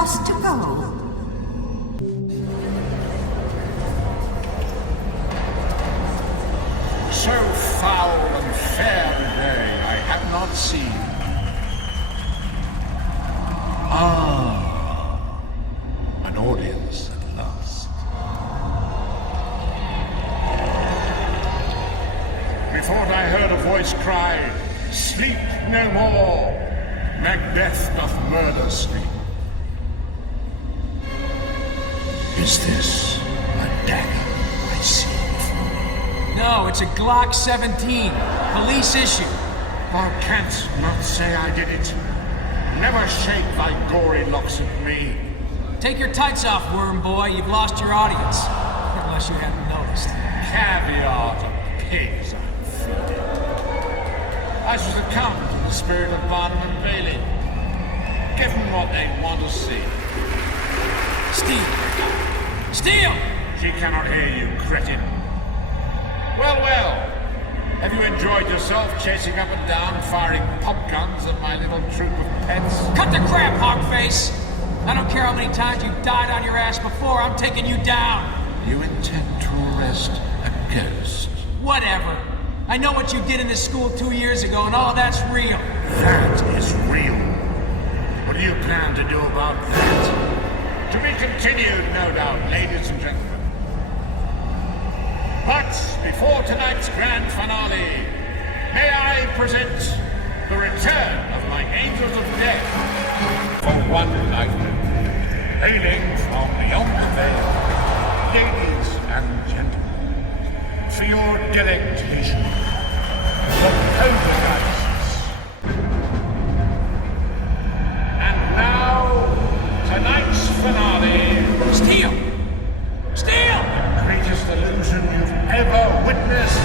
us to go. So foul and fair a day I have not seen. An audience at last. Methought I heard a voice cry, "Sleep no more! Macbeth doth murder sleep." Is this a dagger I see before me? No, it's a Glock 17. Police issue. Thou canst not say I did it. Never shake thy gory locks at me. Take your tights off, worm boy. You've lost your audience. Unless you hadn't noticed. Caviar to pigs I'm feeding. I shall succumb to the spirit of Barnum and Bailey. Give them what they want to see. Steal! Steal! She cannot hear you, cretin. Well, well. Have you enjoyed yourself chasing up and down, firing pop guns at my little troop of pets? Cut the crap, hogface! I don't care how many times you've died on your ass before, I'm taking you down! You intend to arrest a ghost? Whatever. I know what you did in this school 2 years ago, and all that's real. That is real. What do you plan to do about that? To be continued, no doubt, ladies and gentlemen. But before tonight's grand finale, may I present the return of my angels of death for one night, hailing from beyond the veil. Ladies and gentlemen, for your delectation, the poltergeists. And now, tonight's finale. Steal! Steal! The greatest illusion you've ever witnessed.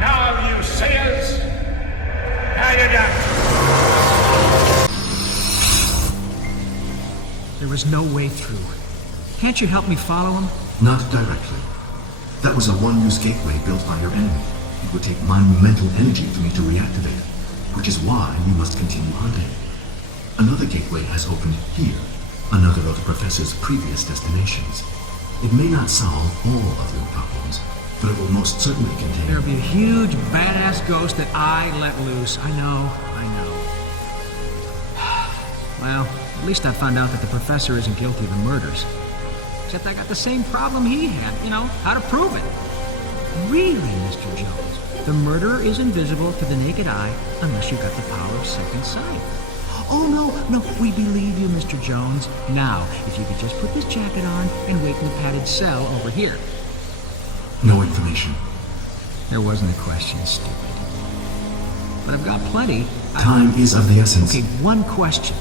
Now, you sayers, how you done? There is no way through. Can't you help me follow him? Not directly. That was a one-use gateway built by your enemy. It would take monumental energy for me to reactivate, which is why you must continue hunting. Another gateway has opened here, another of the Professor's previous destinations. It may not solve all of your problems, but it will most certainly contain... There'll be a huge, badass ghost that I let loose. I know. Well, at least I found out that the Professor isn't guilty of the murders. Except I got the same problem he had. How to prove it. Really, Mr. Jones, the murderer is invisible to the naked eye unless you've got the power of second sight. Oh, no, we believe you, Mr. Jones. Now, if you could just put this jacket on and wait in the padded cell over here. No information. There wasn't a question, stupid. But I've got plenty. Time is of the essence. Okay, one question.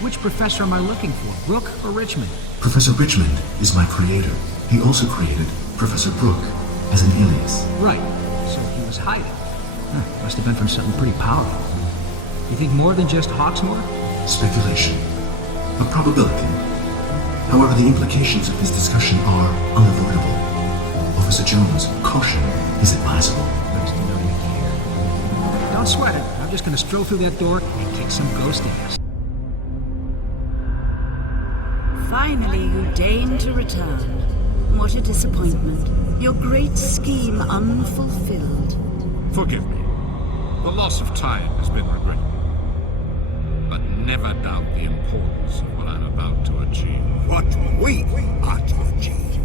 Which professor am I looking for, Brooke or Richmond? Professor Richmond is my creator. He also created Professor Brooke as an alias. Right, so he was hiding. Must have been from something pretty powerful. You think more than just Hawksmoor? Speculation. A probability. However, the implications of this discussion are unavoidable. Officer Jones, caution is advisable. Nice to know you care. Don't sweat it. I'm just going to stroll through that door and kick some ghost ass. Finally, you deign to return. What a disappointment. Your great scheme unfulfilled. Forgive me. The loss of time has been regrettable. But never doubt the importance of what I'm about to achieve. What we are to achieve.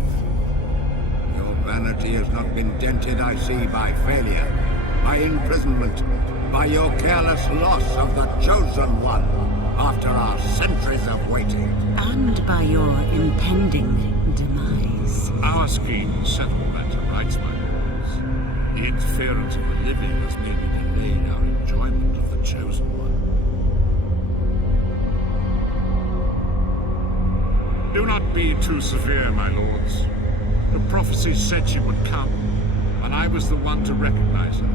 Your vanity has not been dented, I see, by failure, by imprisonment, by your careless loss of the Chosen One after our centuries of waiting. And by your impending demise. Our scheme settled matter rights, my lords. The interference of the living has maybe delayed our enjoyment of the Chosen One. Do not be too severe, my lords. The prophecy said she would come, and I was the one to recognize her.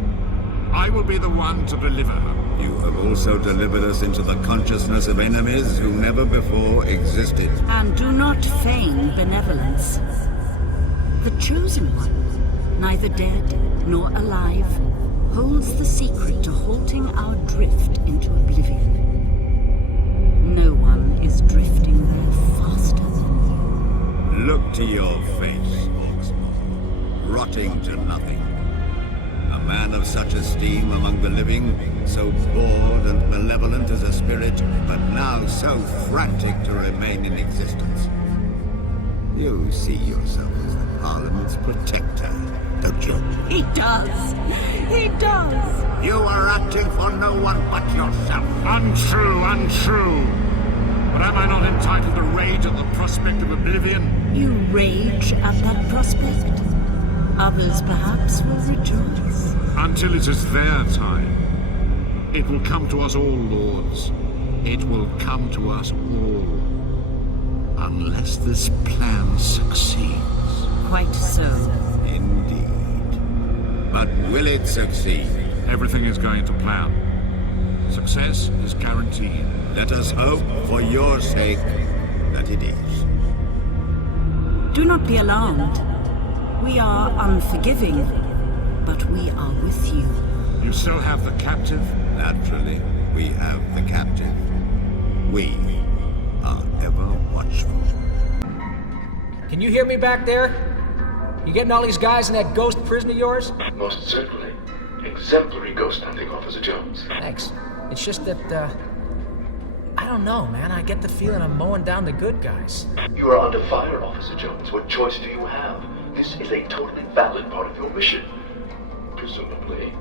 I will be the one to deliver her. You have also delivered us into the consciousness of enemies who never before existed. And do not feign benevolence. The Chosen One, neither dead nor alive, holds the secret to halting our drift into oblivion. No one is drifting to your face, Hawksmoor. Rotting to nothing. A man of such esteem among the living, so bored and malevolent as a spirit, but now so frantic to remain in existence. You see yourself as the Parliament's protector, don't you? He does. He does. You are acting for no one but yourself. Untrue, untrue. But am I not entitled to rage at the prospect of oblivion? You rage at that prospect. Others perhaps will rejoice. Until it is their time. It will come to us all, lords. It will come to us all. Unless this plan succeeds. Quite so. Indeed. But will it succeed? Everything is going to plan. Success is guaranteed. Let us hope, for your sake, that it is. Do not be alarmed. We are unforgiving, but we are with you. You still have the captive? Naturally, we have the captive. We are ever watchful. Can you hear me back there? You getting all these guys in that ghost prison of yours? Most certainly. Exemplary ghost hunting, Officer Jones. Thanks. It's just that, I don't know, man. I get the feeling I'm mowing down the good guys. You are under fire, Officer Jones. What choice do you have? This is a totally valid part of your mission. Presumably.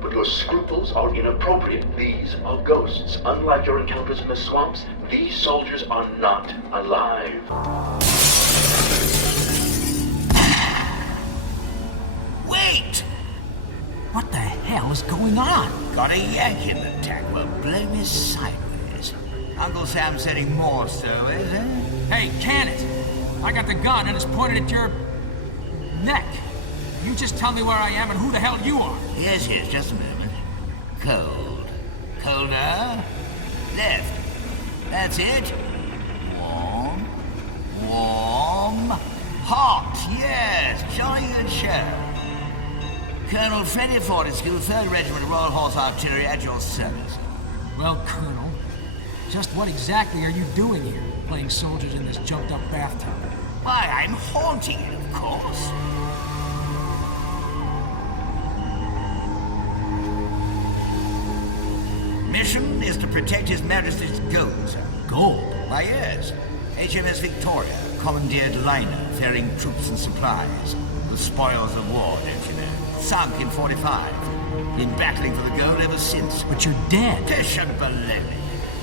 But your scruples are inappropriate. These are ghosts. Unlike your encounters in the swamps, these soldiers are not alive. Wait! What the hell is going on? Got a yank in the tank. Well, blow me sideways. Uncle Sam said he more stowaways, eh? Hey, can it! I got the gun and it's pointed at your neck. You just tell me where I am and who the hell you are. Yes, just a moment. Cold. Colder. Left. That's it. Warm. Warm. Hot. Yes. Jolly good show. Colonel Freddie Fortescue, 3rd Regiment Royal Horse Artillery, at your service. Well, Colonel, just what exactly are you doing here, playing soldiers in this jumped-up bathtub? Why, I'm haunting it, of course. Mission is to protect His Majesty's gold, sir. Gold? Why, yes. HMS Victoria, commandeered liner, ferrying troops and supplies. The spoils of war, don't you know? Sunk in 45. Been battling for the gold ever since. But you're dead. Pish and baloney.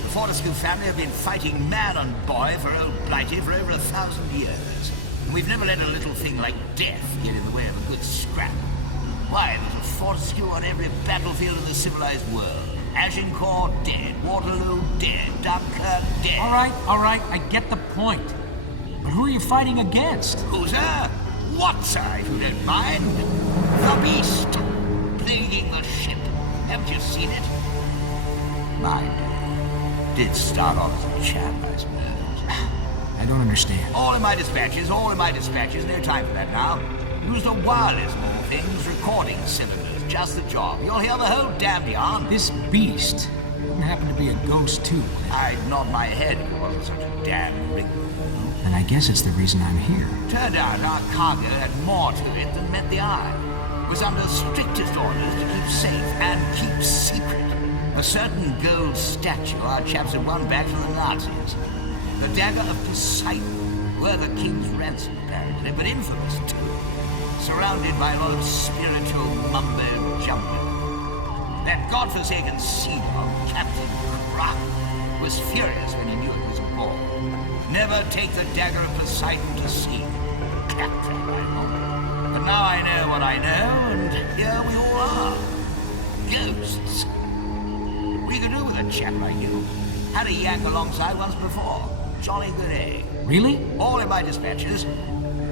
The Fortescue family have been fighting man and boy for old Blighty for over 1,000 years. And we've never let a little thing like death get in the way of a good scrap. Why, there's a Fortescue on every battlefield in the civilized world. Agincourt dead, Waterloo dead, Dunkirk dead. All right, I get the point. But who are you fighting against? Who, sir? What, sir, if you don't mind? The beast, plaguing the ship. Haven't you seen it? Mind you, did start off as a chap, I suppose. I don't understand. All in my dispatches, no time for that now. Use the wireless, more things, recording cylinders, just the job. You'll hear the whole damn yarn. This beast wouldn't happen to be a ghost, too. I'd nod my head if it wasn't such a damn ring. And I guess it's the reason I'm here. Turned out our cargo had more to it than met the eye. It was under strictest orders to keep safe and keep secret. A certain gold statue our chaps had won back from the Nazis. The dagger of Poseidon, were the king's ransom, apparently, but infamous, too. Surrounded by a lot of spiritual mumbo-jumbo. That godforsaken sea dog, Captain Croc, was furious when he knew it was a ball. Never take the dagger of Poseidon to sea. Captain, I know. But now I know what I know, and here we all are. Ghosts. We could do with a chap like you. Had a yank alongside once before. Jolly good egg. Really? All in my dispatches.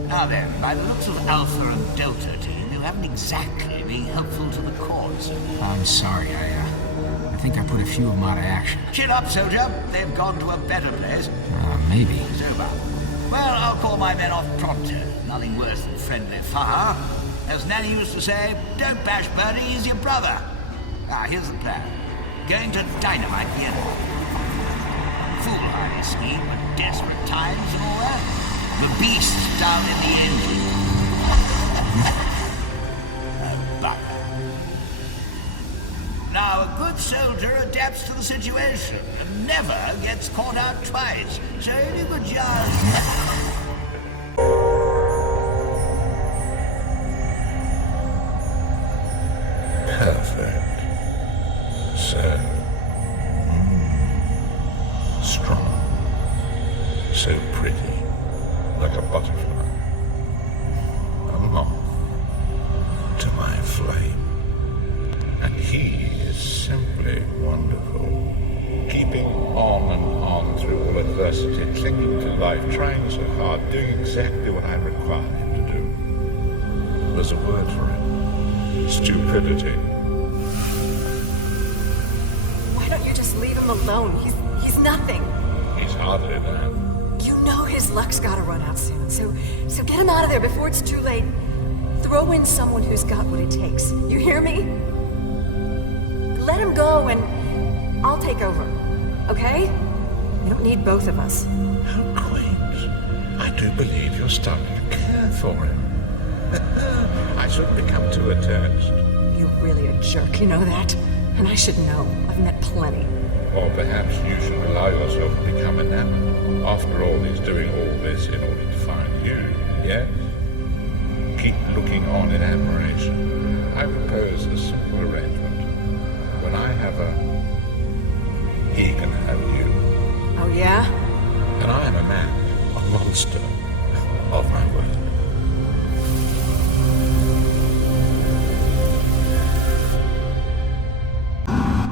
Now then, by the looks of Alpha and Delta team, you haven't exactly been helpful to the cause. I'm sorry, I think I put a few of them out of action. Chin up, soldier. They've gone to a better place. Maybe. It's over. Well, I'll call my men off pronto. Nothing worse than friendly fire. As Nanny used to say, don't bash Bertie, he's your brother. Here's the plan. Going to dynamite the enemy. Foolhardy scheme at desperate times and all that. The beast down in the engine. Bugger. Now, a good soldier adapts to the situation and never gets caught out twice. So if you could just... Perfect. So, strong, so pretty, like a butterfly. A moth to my flame. And he is simply wonderful. Keeping on and on through all adversity, clinging to life, trying so hard, doing exactly what I require him to do. There's a word for it. Stupidity. Why don't you just leave him alone? He's nothing. He's hardly that. You know his luck's gotta run out soon, so get him out of there before it's too late. Throw in someone who's got what it takes. You hear me? Let him go and I'll take over, okay? You don't need both of us. How quaint. I do believe you're starting to care for him. I shouldn't become too attached. You're really a jerk, you know that? And I should know. I've met plenty. Or perhaps you should allow yourself to become enamored. After all, he's doing all this in order to find you, yes? Keep looking on in admiration. I propose a simple arrangement. When I have her, he can have you. Oh, yeah? And I am a man, a monster of my word.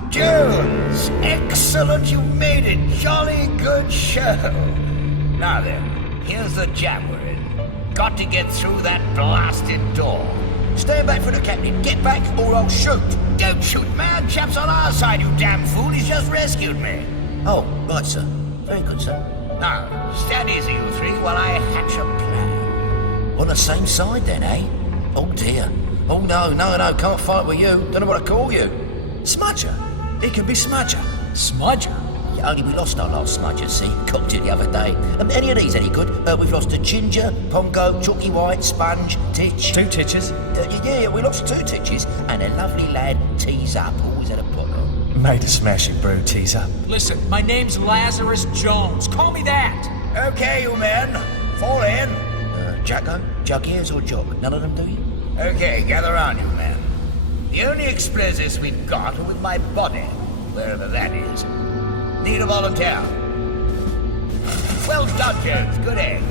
Jones! Excellent, you made it. Jolly good show. Now then, here's the jam we're in. Got to get through that blasted door. Stand back for the captain. Get back or I'll shoot. Don't shoot, man. Chap's on our side, you damn fool. He's just rescued me. Oh, right, sir. Very good, sir. Now, stand easy, you three, while I hatch a plan. On the same side, then, eh? Oh, dear. Oh, no, can't fight with you. Don't know what to call you. Smudger. It can be Smudger. Smudger? Yeah, only we lost our last Smudger, see? Cooked it the other day. Any of these any good? We've lost a Ginger, Pongo, Chalky White, Sponge, Titch. 2 titches? Yeah, we lost 2 Titches. And a lovely lad, Tease Up, always had a bottle. Made a smashing brew, Tease Up. Listen, my name's Lazarus Jones. Call me that. Okay, you men. Fall in. Jacko, Jug Ears or Jock? None of them do you? Okay, gather round, you men. The only explosives we've got are with my body, wherever that is. Need a volunteer. Well done, Jones. Good egg.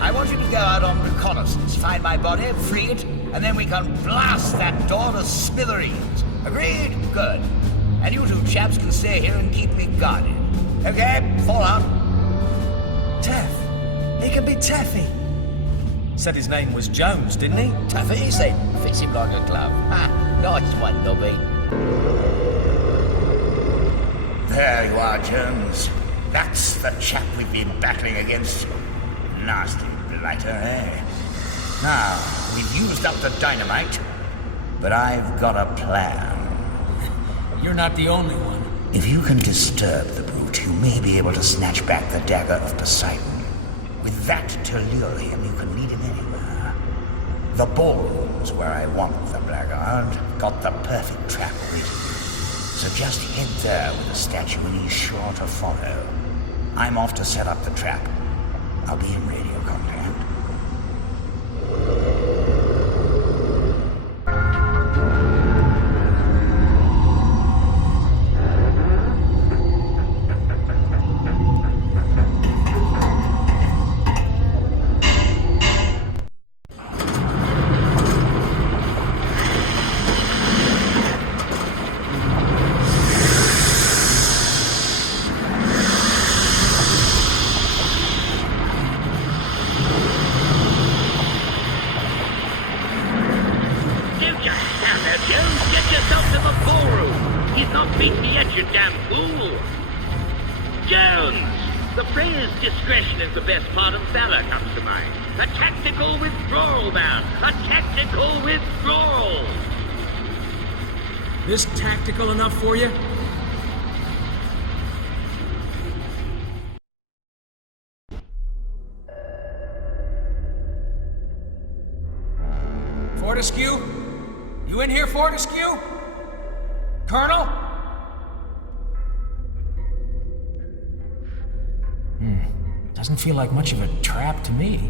I want you to go out on reconnaissance, find my body, free it, and then we can blast that door to smithereens. Agreed? Good. And you two chaps can stay here and keep me guarded. Okay, fall out. Taff. He can be Taffy. Said his name was Jones, didn't he? Taffy, he said. Fits him like a glove. Ha! Nice one, Nobby. There you are, Jones. That's the chap we've been battling against. Nasty blighter, eh? Now, we've used up the dynamite, but I've got a plan. You're not the only one. If you can disturb the brute, you may be able to snatch back the dagger of Poseidon. With that to lure him, you can lead him anywhere. The ballroom's where I want the blackguard. Got the perfect trap ready. So just head there with the statue and he's sure to follow. I'm off to set up the trap. I'll be in radio contact. Discretion is the best part of valor, comes to mind. A tactical withdrawal, man. A tactical withdrawal. This tactical enough for you? Fortescue? You in here, Fortescue? Colonel? Doesn't feel like much of a trap to me.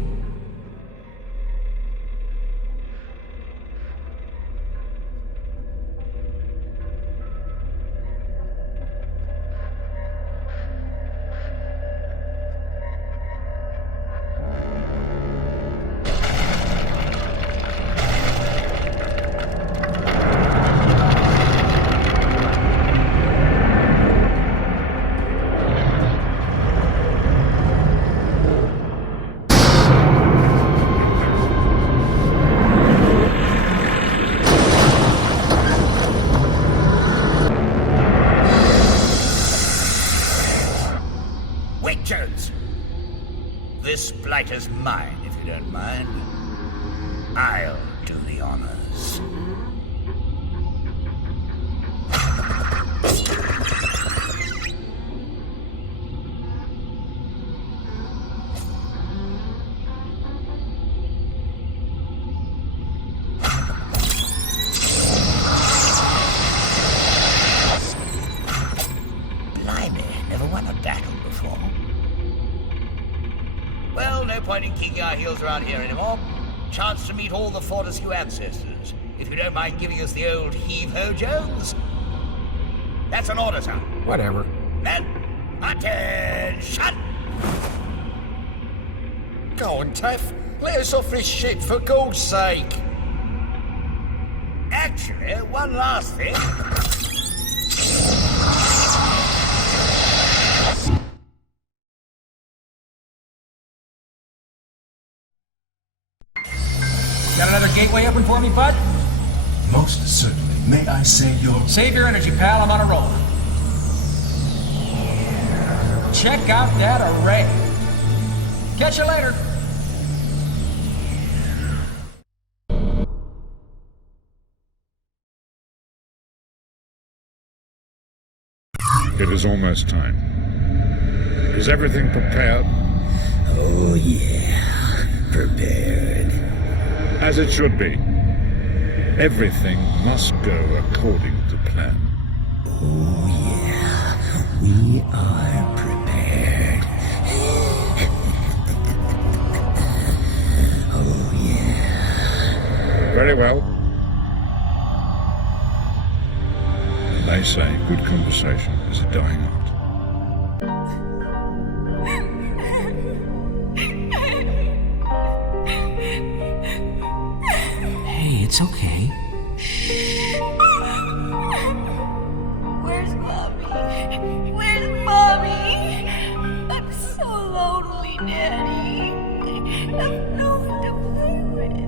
This blighter's mine, if you don't mind. I'll do the honors. Blimey, never won a battle before. Well, no point in kicking our heels around here anymore. Chance to meet all the Fortescue ancestors. If you don't mind giving us the old heave-ho, Jones. That's an order, sir. Whatever. Men, attention! Go on, Taff. Let us off this ship, for God's sake. Actually, one last thing. Got another gateway open for me, bud? Most certainly. May I say your... Save your energy, pal. I'm on a roll. Check out that array. Catch you later. It is almost time. Is everything prepared? Oh, yeah. Prepared. As it should be. Everything must go according to plan. Oh, yeah. We are prepared. Oh, yeah. Very well. They say good conversation is a dying art. Hey, it's okay. Shh. Where's Mommy? Where's Mommy? I'm so lonely, Daddy. I've no one to play with.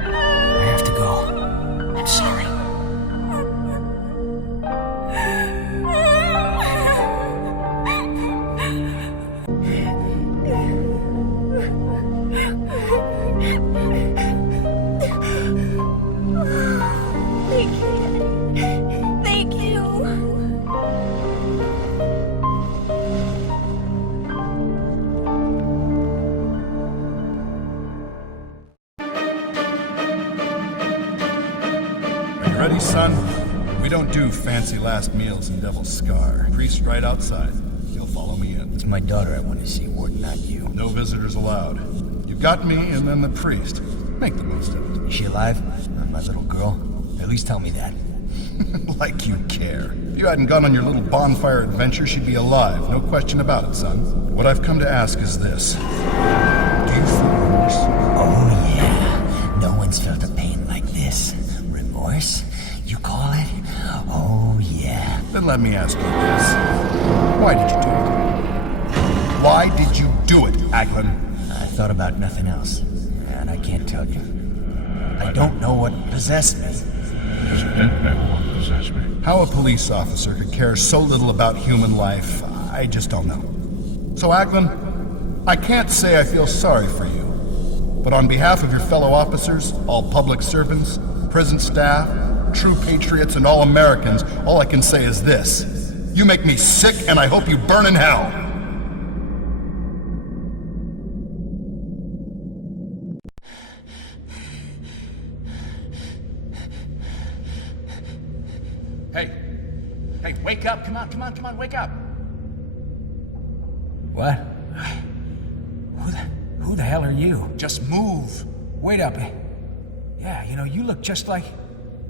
I have to go. I'm sorry. Thank you. Thank you. Are you ready, son? We don't do fancy last meals in Devil's Scar. Priest right outside. He'll follow me in. It's my daughter I want to see, Warden, not you. No visitors allowed. You've got me and then the priest. Make the most of it. Is she alive? My little girl? At least tell me that. Like you care. If you hadn't gone on your little bonfire adventure, she'd be alive. No question about it, son. What I've come to ask is this. Do you feel remorse? Oh, yeah. No one's felt a pain like this. Remorse? You call it? Oh, yeah. Then let me ask you this. Why did you do it? Why did you do it, Aglin? I thought about nothing else. And I can't tell you. I don't know what possessed me. You don't know what possessed me. How a police officer could care so little about human life, I just don't know. So, Aglin, I can't say I feel sorry for you. But on behalf of your fellow officers, all public servants, prison staff, true patriots, and all Americans, all I can say is this. You make me sick, and I hope you burn in hell. Hey, wake up! Come on, wake up! What? Who the hell are you? Just move! Wait up. Yeah, you look just like...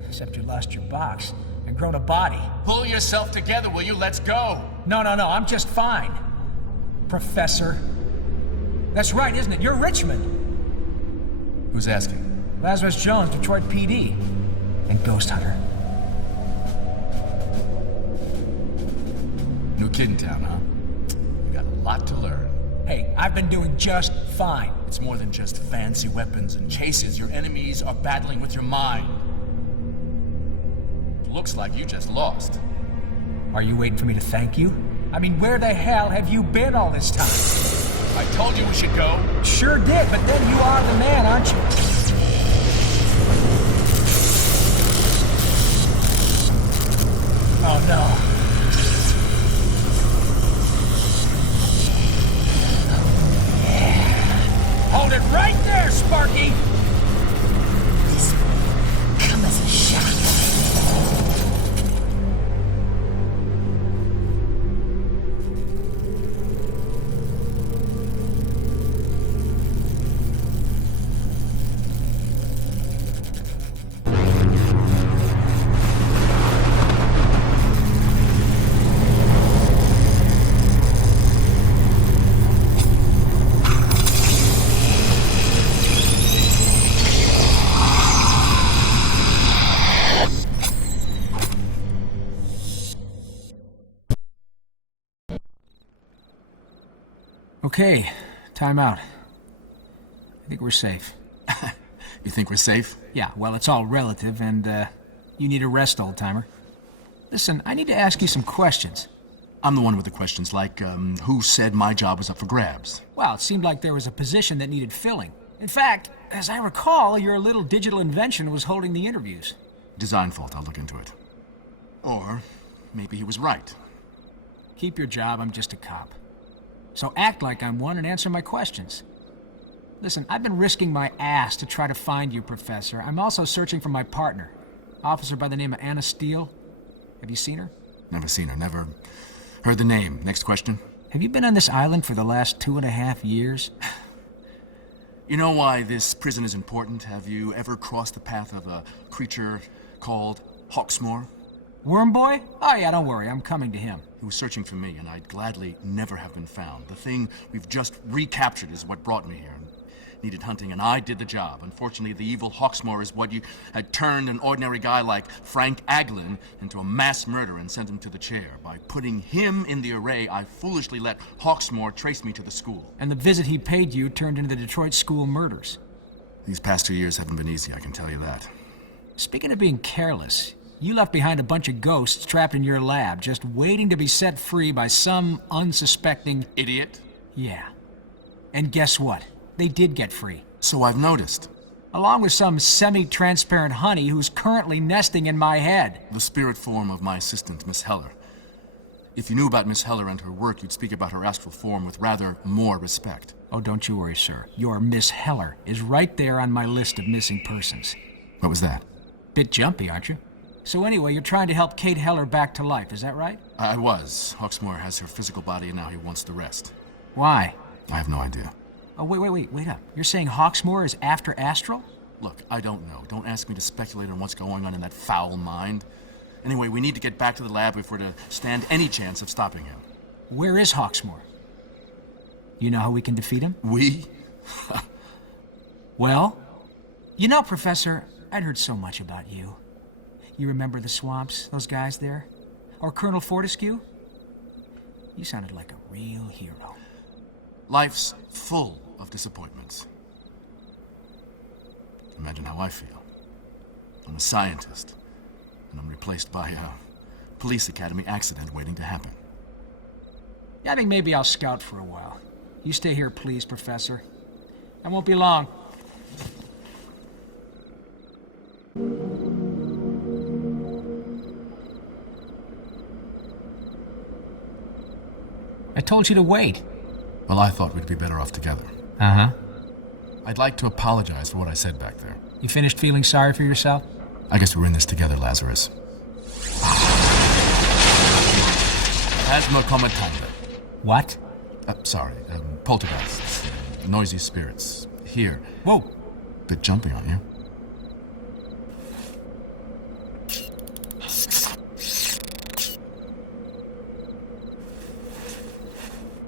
Except you lost your box and grown a body. Pull yourself together, will you? Let's go! No, I'm just fine. Professor. That's right, isn't it? You're Richmond. Who's asking? Lazarus Jones, Detroit PD. And Ghosthunter. New kid in town, huh? You got a lot to learn. Hey, I've been doing just fine. It's more than just fancy weapons and chases. Your enemies are battling with your mind. Looks like you just lost. Are you waiting for me to thank you? I mean, where the hell have you been all this time? I told you we should go. Sure did, but then you are the man, aren't you? Oh, no. Hold it right there, Sparky! This will come as a shock. Okay, time out. I think we're safe. You think we're safe? Yeah, well, it's all relative, and, you need a rest, old-timer. Listen, I need to ask you some questions. I'm the one with the questions, like, who said my job was up for grabs? Well, it seemed like there was a position that needed filling. In fact, as I recall, your little digital invention was holding the interviews. Design fault, I'll look into it. Or, maybe he was right. Keep your job, I'm just a cop. So act like I'm one and answer my questions. Listen, I've been risking my ass to try to find you, Professor. I'm also searching for my partner, officer by the name of Anna Steele. Have you seen her? Never seen her, never heard the name. Next question. Have you been on this island for the last 2.5 years? You know why this prison is important? Have you ever crossed the path of a creature called Hawksmoor? Worm Boy? Oh yeah, don't worry, I'm coming to him. He was searching for me, and I'd gladly never have been found. The thing we've just recaptured is what brought me here. Needed hunting, and I did the job. Unfortunately, the evil Hawksmoor is what you had turned an ordinary guy like Frank Aglin into a mass murderer and sent him to the chair. By putting him in the array, I foolishly let Hawksmoor trace me to the school. And the visit he paid you turned into the Detroit school murders. These past 2 years haven't been easy, I can tell you that. Speaking of being careless, you left behind a bunch of ghosts trapped in your lab, just waiting to be set free by some unsuspecting... idiot? Yeah. And guess what? They did get free. So I've noticed. Along with some semi-transparent honey who's currently nesting in my head. The spirit form of my assistant, Miss Heller. If you knew about Miss Heller and her work, you'd speak about her astral form with rather more respect. Oh, don't you worry, sir. Your Miss Heller is right there on my list of missing persons. What was that? Bit jumpy, aren't you? So anyway, you're trying to help Kate Heller back to life, is that right? I was. Hawksmoor has her physical body and now he wants the rest. Why? I have no idea. Oh, wait up. You're saying Hawksmoor is after Astral? Look, I don't know. Don't ask me to speculate on what's going on in that foul mind. Anyway, we need to get back to the lab if we're to stand any chance of stopping him. Where is Hawksmoor? You know how we can defeat him? We? Well, you know, Professor, I'd heard so much about you. You remember the swamps, those guys there? Or Colonel Fortescue? You sounded like a real hero. Life's full of disappointments. Imagine how I feel. I'm a scientist, and I'm replaced by a police academy accident waiting to happen. Yeah, I think maybe I'll scout for a while. You stay here, please, Professor. I won't be long. I told you to wait. Well, I thought we'd be better off together. Uh-huh. I'd like to apologize for what I said back there. You finished feeling sorry for yourself? I guess we're in this together, Lazarus. Asthma comatanda. What? Sorry, poltergeists. Noisy spirits. Here. Whoa. Bit jumpy on you.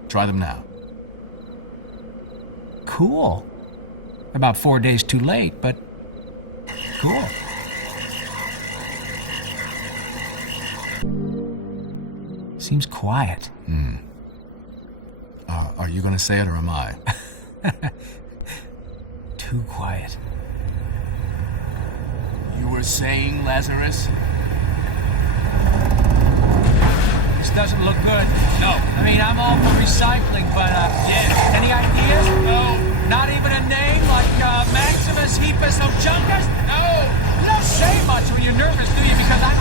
Try them now. Cool. About 4 days too late, but cool. Seems quiet. Are you gonna say it or am I? Too quiet. You were saying, Lazarus? This doesn't look good. No. I mean, I'm all for recycling, but, yeah. Any ideas? No. Not even a name like, Maximus Hepus Objuncus? No. You don't say much when you're nervous, do you? Because I'm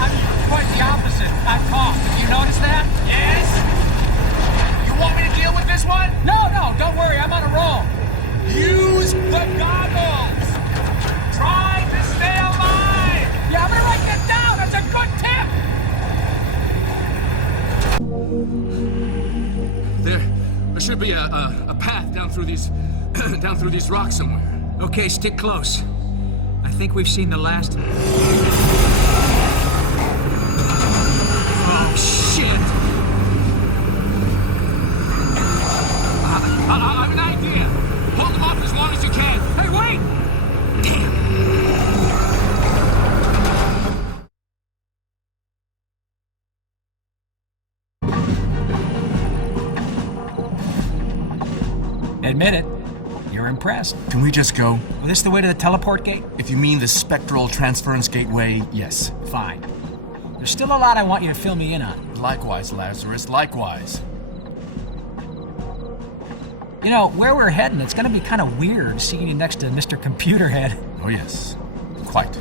quite the opposite. I cough. Did you notice that? Yes? You want me to deal with this one? No, don't worry. I'm on a roll. Use the goggles! Try to stay alive! Yeah, I'm gonna write that down. That's a good tip. There should be a path down through these down through these rocks somewhere. Okay, stick close. I think we've seen the last. Oh shit! I have an idea. Hold them off as long as you can. Hey, wait! Admit it. You're impressed. Can we just go? Well, this the way to the teleport gate? If you mean the spectral transference gateway, yes. Fine. There's still a lot I want you to fill me in on. Likewise, Lazarus, likewise. You know, where we're heading, it's gonna be kind of weird seeing you next to Mr. Computerhead. Oh, yes. Quite.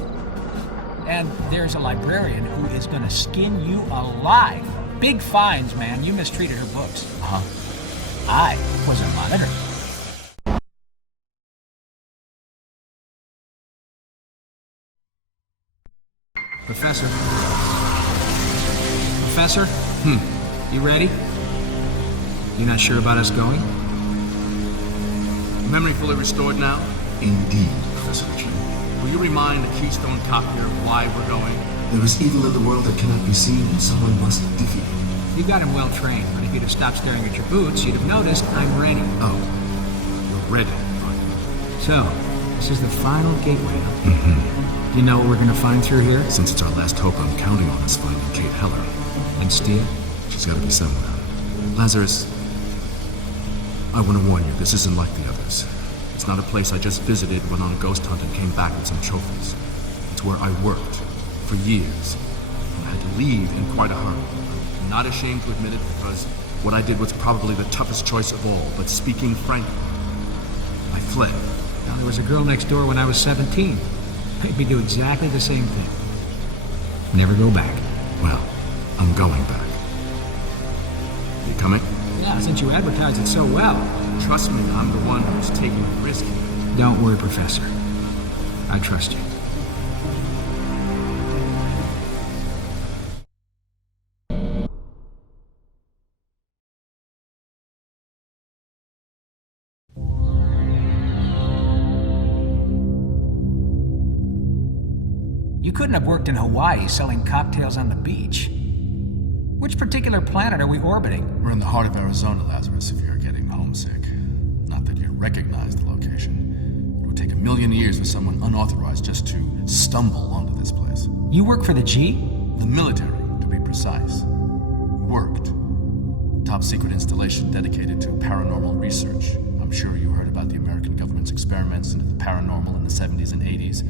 And there's a librarian who is gonna skin you alive. Big fines, man. You mistreated her books. Uh-huh. I was her monitor. Professor? You ready? You not sure about us going? Memory fully restored now? Indeed, Professor Chen. Will you remind the Keystone Copier why we're going? There is evil in the world that cannot be seen, and someone must defeat it. You got him well trained, but if you'd have stopped staring at your boots, you'd have noticed I'm ready. Oh, you're ready. So, this is the final gateway. Mm-hmm. You know what we're gonna find through here? Since it's our last hope, I'm counting on us finding Kate Heller. And Steel? She's gotta be somewhere. Lazarus, I want to warn you, this isn't like the others. It's not a place I just visited, went on a ghost hunt, and came back with some trophies. It's where I worked for years. And I had to leave in quite a hurry. I'm not ashamed to admit it because what I did was probably the toughest choice of all. But speaking frankly, I fled. Now, there was a girl next door when I was 17. Made me do exactly the same thing. Never go back. Well, I'm going back. You coming? Yeah, since you advertised it so well. Trust me, I'm the one who's taking the risk. Don't worry, Professor. I trust you. You couldn't have worked in Hawaii selling cocktails on the beach. Which particular planet are we orbiting? We're in the heart of Arizona, Lazarus, if you're getting homesick. Not that you recognize the location. It would take 1,000,000 years for someone unauthorized just to stumble onto this place. You work for the G? The military, to be precise. Worked. Top secret installation dedicated to paranormal research. I'm sure you heard about the American government's experiments into the paranormal in the 70s and 80s.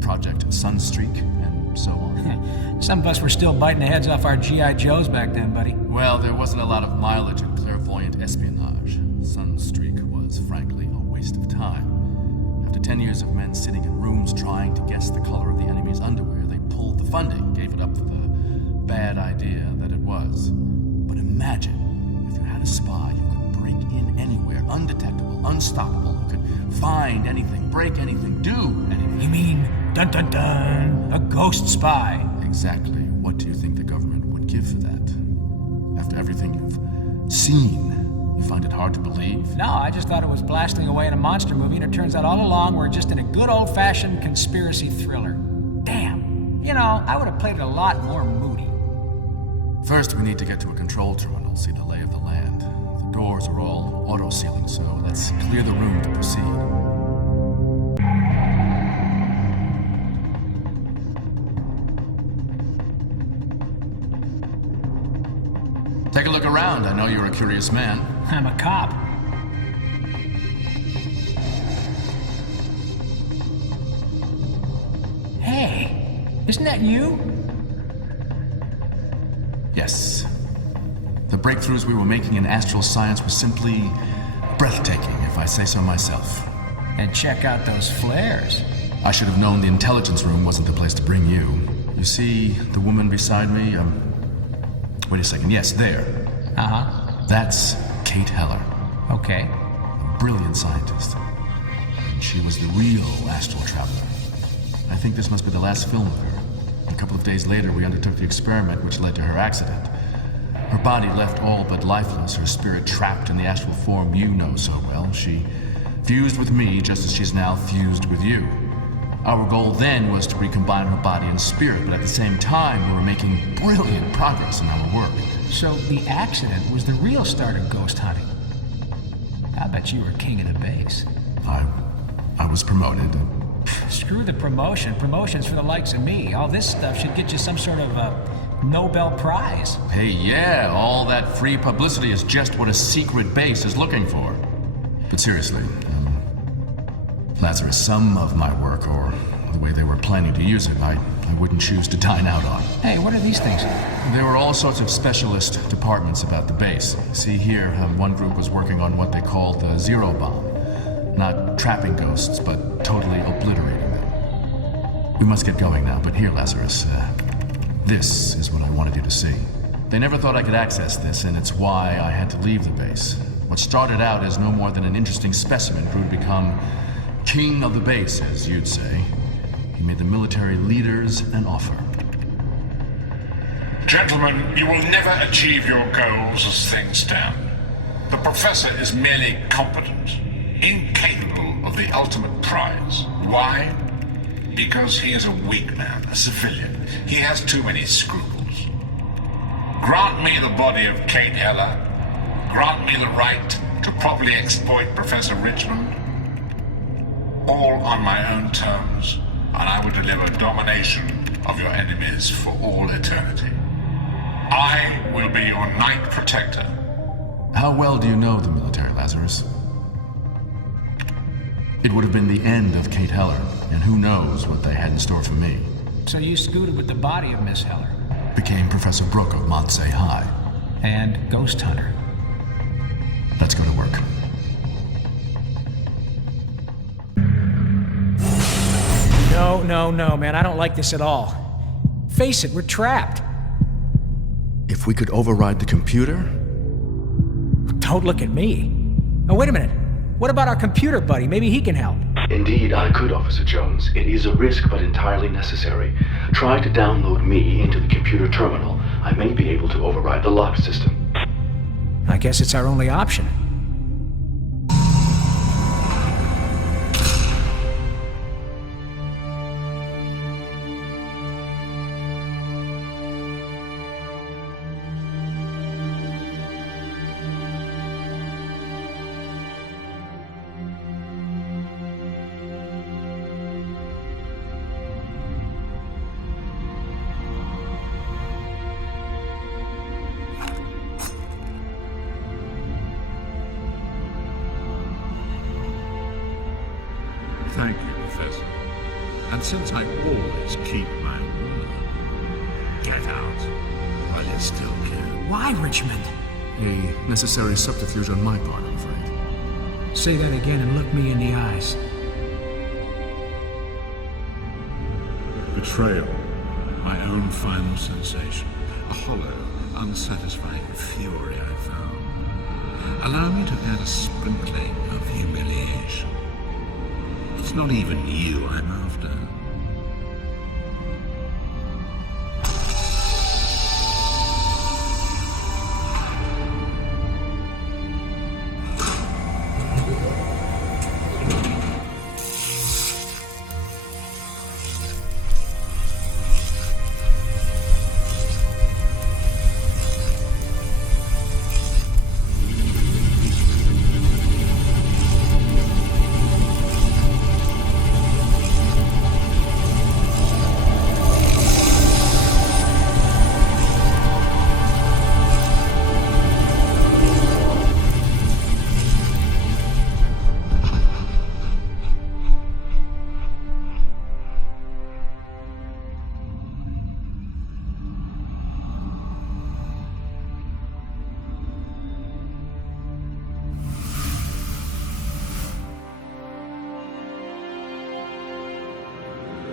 Project Sunstreak, and so on. Some of us were still biting the heads off our G.I. Joes back then, buddy. Well, there wasn't a lot of mileage in clairvoyant espionage. Sunstreak was, frankly, a waste of time. After 10 years of men sitting in rooms trying to guess the color of the enemy's underwear, they pulled the funding, gave it up for the bad idea that it was. But imagine if you had a spy who could break in anywhere, undetectable, unstoppable, who could find anything, break anything, do anything. You mean, dun dun dun, a ghost spy? Exactly. What do you think the government would give for that? After everything you've seen, you find it hard to believe? No, I just thought it was blasting away in a monster movie, and it turns out all along we're just in a good old-fashioned conspiracy thriller. Damn. You know, I would have played it a lot more moody. First, we need to get to a control terminal, see the lay of the land. The doors are all auto-sealing, so let's clear the room to proceed. Take a look around. I know you're a curious man. I'm a cop. Hey, isn't that you? Yes. The breakthroughs we were making in astral science were simply breathtaking, if I say so myself. And check out those flares. I should have known the intelligence room wasn't the place to bring you. You see the woman beside me? Wait a second. Yes, there. Uh-huh. That's Kate Heller. Okay. A brilliant scientist. And she was the real astral traveler. I think this must be the last film of her. A couple of days later, we undertook the experiment which led to her accident. Her body left all but lifeless, her spirit trapped in the astral form you know so well. She fused with me just as she's now fused with you. Our goal then was to recombine her body and spirit, but at the same time, we were making brilliant progress in our work. So the accident was the real start of ghost hunting. I bet you were king of the base. I was promoted. Screw the promotion. Promotion's for the likes of me. All this stuff should get you some sort of Nobel Prize. Hey, yeah, all that free publicity is just what a secret base is looking for. But seriously, Lazarus, some of my work, or the way they were planning to use it, I wouldn't choose to dine out on. Hey, what are these things? There were all sorts of specialist departments about the base. See here, one group was working on what they called the Zero Bomb. Not trapping ghosts, but totally obliterating them. We must get going now, but here, Lazarus, this is what I wanted you to see. They never thought I could access this, and it's why I had to leave the base. What started out as no more than an interesting specimen grew to become king of the base, as you'd say. He made the military leaders an offer. Gentlemen, you will never achieve your goals as things stand. The professor is merely competent, incapable of the ultimate prize. Why? Because he is a weak man, a civilian. He has too many scruples. Grant me the body of Kate Heller. Grant me the right to properly exploit Professor Richmond. All on my own terms, and I will deliver domination of your enemies for all eternity. I will be your Knight Protector. How well do you know the military, Lazarus? It would have been the end of Kate Heller, and who knows what they had in store for me. So you scooted with the body of Miss Heller? Became Professor Brooke of Montsay High. And Ghosthunter. Let's go to work. No, man, I don't like this at all. Face it, we're trapped. If we could override the computer? Don't look at me. Oh, wait a minute. What about our computer buddy? Maybe he can help. Indeed, I could, Officer Jones. It is a risk, but entirely necessary. Try to download me into the computer terminal. I may be able to override the lock system. I guess it's our only option. Thank you, Professor. And since I always keep my word, get out while you still can. Why, Richmond? A necessary subterfuge on my part, I'm afraid. Say that again and look me in the eyes. Betrayal. My own final sensation. A hollow, unsatisfying fury I found. Allow me to add a sprinkling of humiliation. It's not even you I'm after.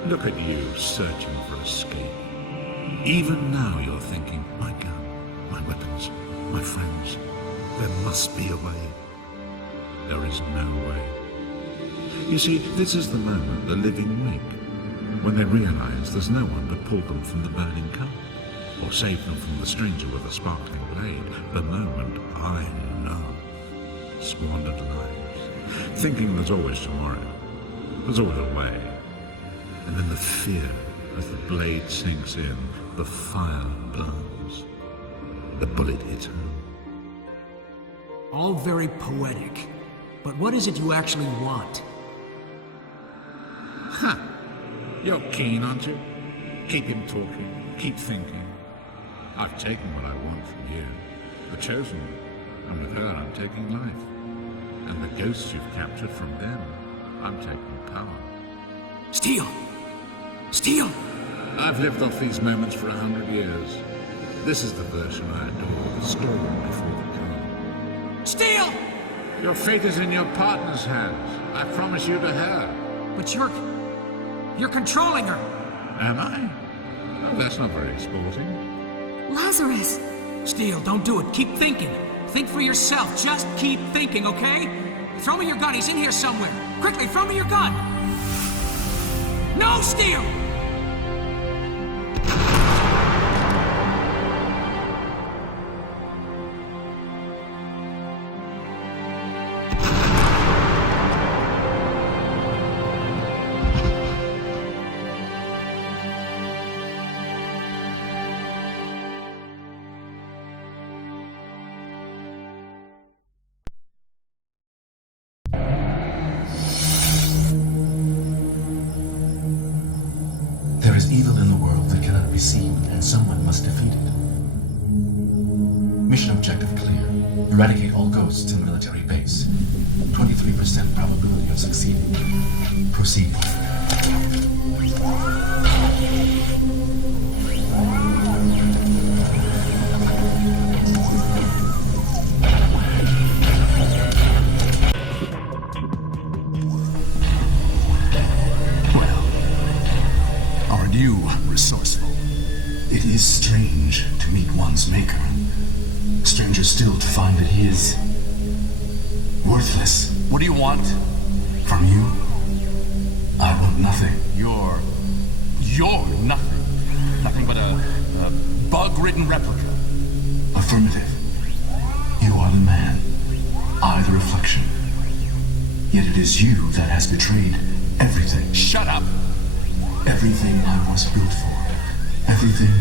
Look at you, searching for escape. Even now you're thinking, my gun, my weapons, my friends. There must be a way. There is no way. You see, this is the moment the living wake, when they realize there's no one to pull them from the burning cup, or save them from the stranger with a sparkling blade. The moment I know. Squandered lives, thinking there's always tomorrow. There's always a way. And then the fear as the blade sinks in, the fire burns. The bullet hits home. All very poetic. But what is it you actually want? Ha! You're keen, aren't you? Keep him talking. Keep thinking. I've taken what I want from you. The chosen one. And with her, I'm taking life. And the ghosts you've captured from them, I'm taking power. Steel! Steel! I've lived off these moments for 100 years. This is the version I adore, the storm before the calm. Steel! Your fate is in your partner's hands. I promise you to her. But you're controlling her. Am I? Oh, that's not very sporting. Lazarus! Steel, don't do it. Keep thinking. Think for yourself. Just keep thinking, okay? Throw me your gun. He's in here somewhere. Quickly, throw me your gun! No, Steel! There is evil in the world that cannot be seen, and someone must defeat it. Mission objective clear. Eradicate all ghosts in military base. 23% probability of succeeding. Proceed. You resourceful. It is strange to meet one's maker. Stranger still to find that he is worthless. What do you want? From you, I want nothing. You're nothing. Nothing but a bug-ridden replica. Affirmative. You are the man. I the reflection. Yet it is you that has betrayed everything. Shut up! Everything I was built for. Everything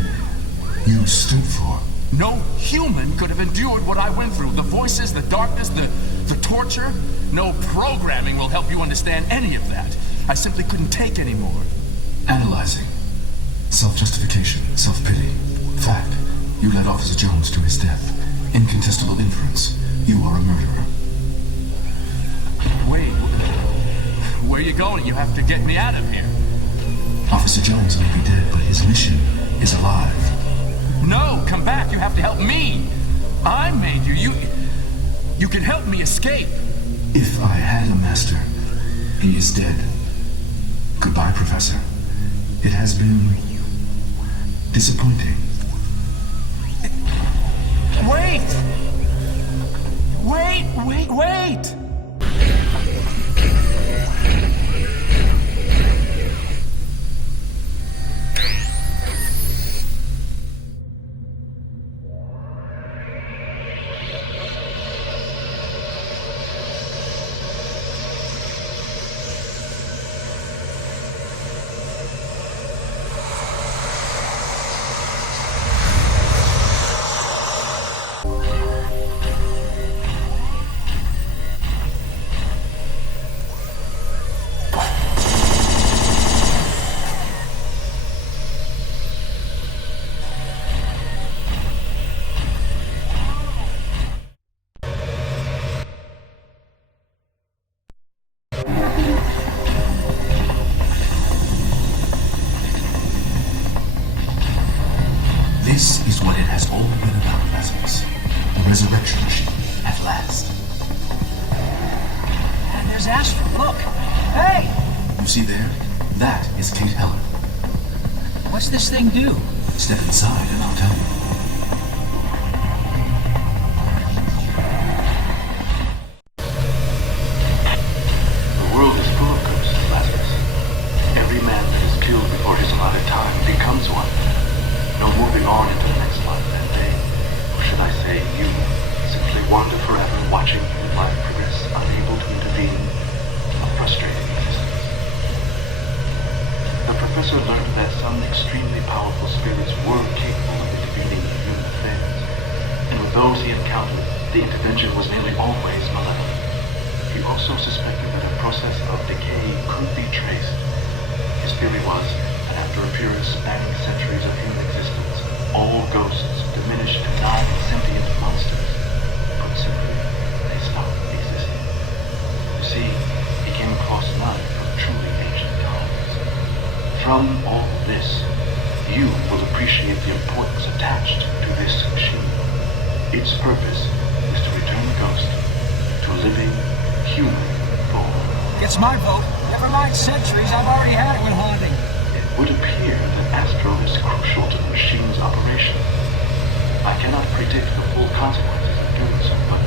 you stood for. No human could have endured what I went through. The voices, the darkness, the torture. No programming will help you understand any of that. I simply couldn't take anymore. Analyzing. Self-justification. Self-pity. Fact. You led Officer Jones to his death. Incontestable inference. You are a murderer. Wait. Where are you going? You have to get me out of here. Officer Jones may be dead, but his mission is alive. No, come back. You have to help me. I made you. You can help me escape. If I had a master, he is dead. Goodbye, Professor. It has been disappointing. Wait! Wait! This is what it has all been about, Lazarus. The resurrection machine, at last. And there's Astro, look! Hey! You see there? That is Kate Helen. What's this thing do? Step inside and I'll tell you. The world is full of ghosts, Lazarus. Every man that is killed before his allotted time becomes one. No moving on into the next life, and they, or should I say you, simply wander forever watching human life progress, unable to intervene, a frustrating existence. The professor learned that some extremely powerful spirits were capable of intervening in human affairs, and with those he encountered, the intervention was nearly always malevolent. He also suspected that a process of decay could be traced. His theory was that after a period spanning centuries of human existence, all ghosts diminished to non-sentient monsters. Put simply, they stopped existing. You see, he came across none from truly ancient times. From all this, you will appreciate the importance attached to this machine. Its purpose is to return the ghost to a living, human form. Gets my vote. Never mind centuries, I've already had it with haunting. It would appear that Astro is crucial to the machine's operation. I cannot predict the full consequences of doing so, but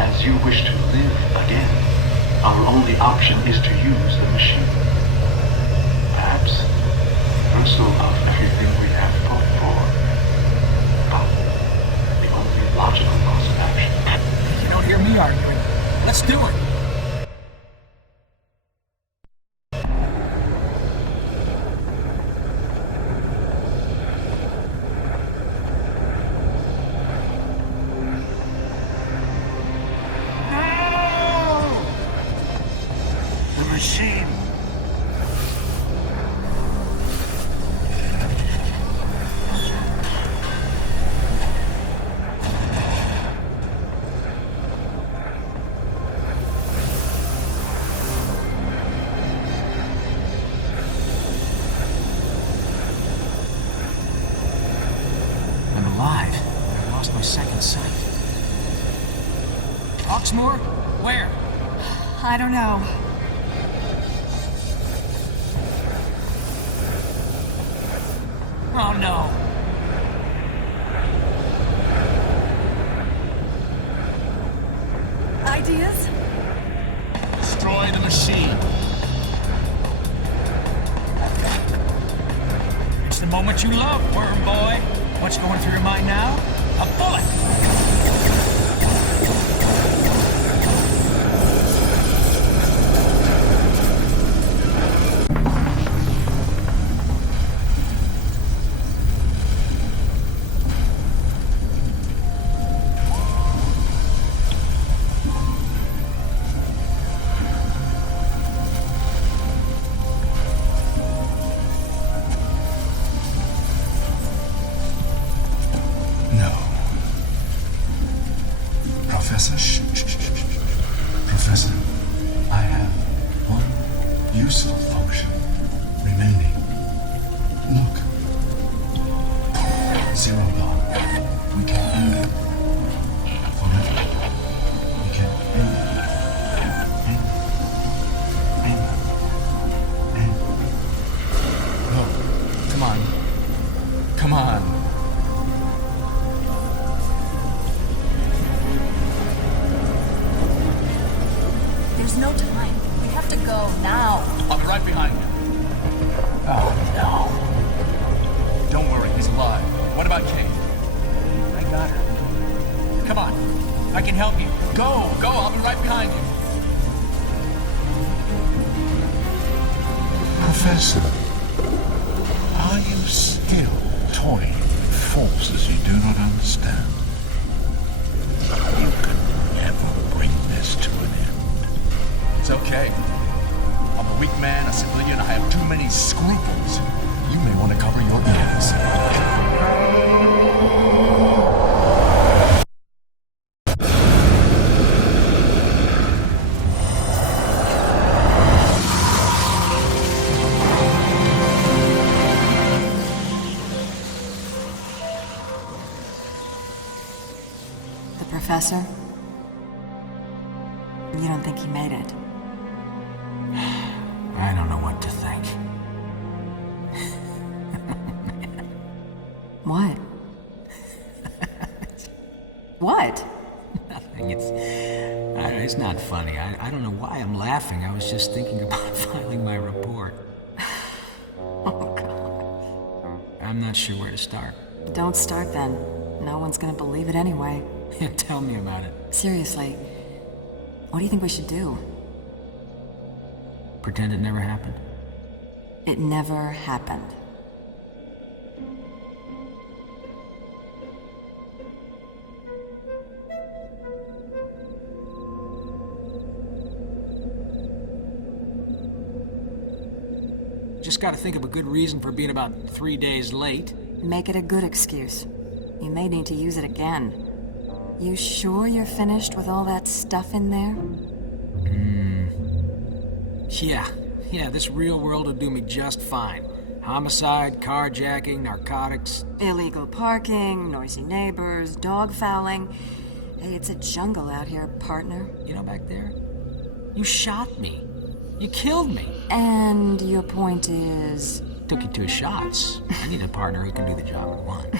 as you wish to live again, our only option is to use the machine. Perhaps reversal of everything we have fought for. The only logical course of action. You don't hear me arguing. Let's do it. Hawksmoor? Where? I don't know. Oh no. Ideas? Destroy the machine. It's the moment you love, worm boy. What's going through your mind now? A bullet! Professor, I have one useful function remaining. Look. Zero bar. We can end forever. We can end. No. Come on. Come on. There's no time. We have to go now. I'll be right behind you. Oh, no. Don't worry, he's alive. What about Kate? I got her. Come on. I can help you. Go, go. I'll be right behind you. Professor, are you still toying with forces you do not understand? You can never bring this to an end. It's okay. I'm a weak man, a civilian. I have too many scruples. You may want to cover your ears. The professor? You don't think he made it? I don't know what to think. What? What? Nothing. It's not funny. I don't know why I'm laughing. I was just thinking about filing my report. Oh, God. I'm not sure where to start. Don't start then. No one's gonna believe it anyway. Tell me about it. Seriously, what do you think we should do? Pretend it never happened? It never happened. Just gotta think of a good reason for being about 3 days late. Make it a good excuse. You may need to use it again. You sure you're finished with all that stuff in there? Yeah, this real world will do me just fine. Homicide, carjacking, narcotics. Illegal parking, noisy neighbors, dog fouling. Hey, it's a jungle out here, partner. You know, back there, you shot me. You killed me. And your point is? Took you 2 shots. I need a partner who can do the job in one.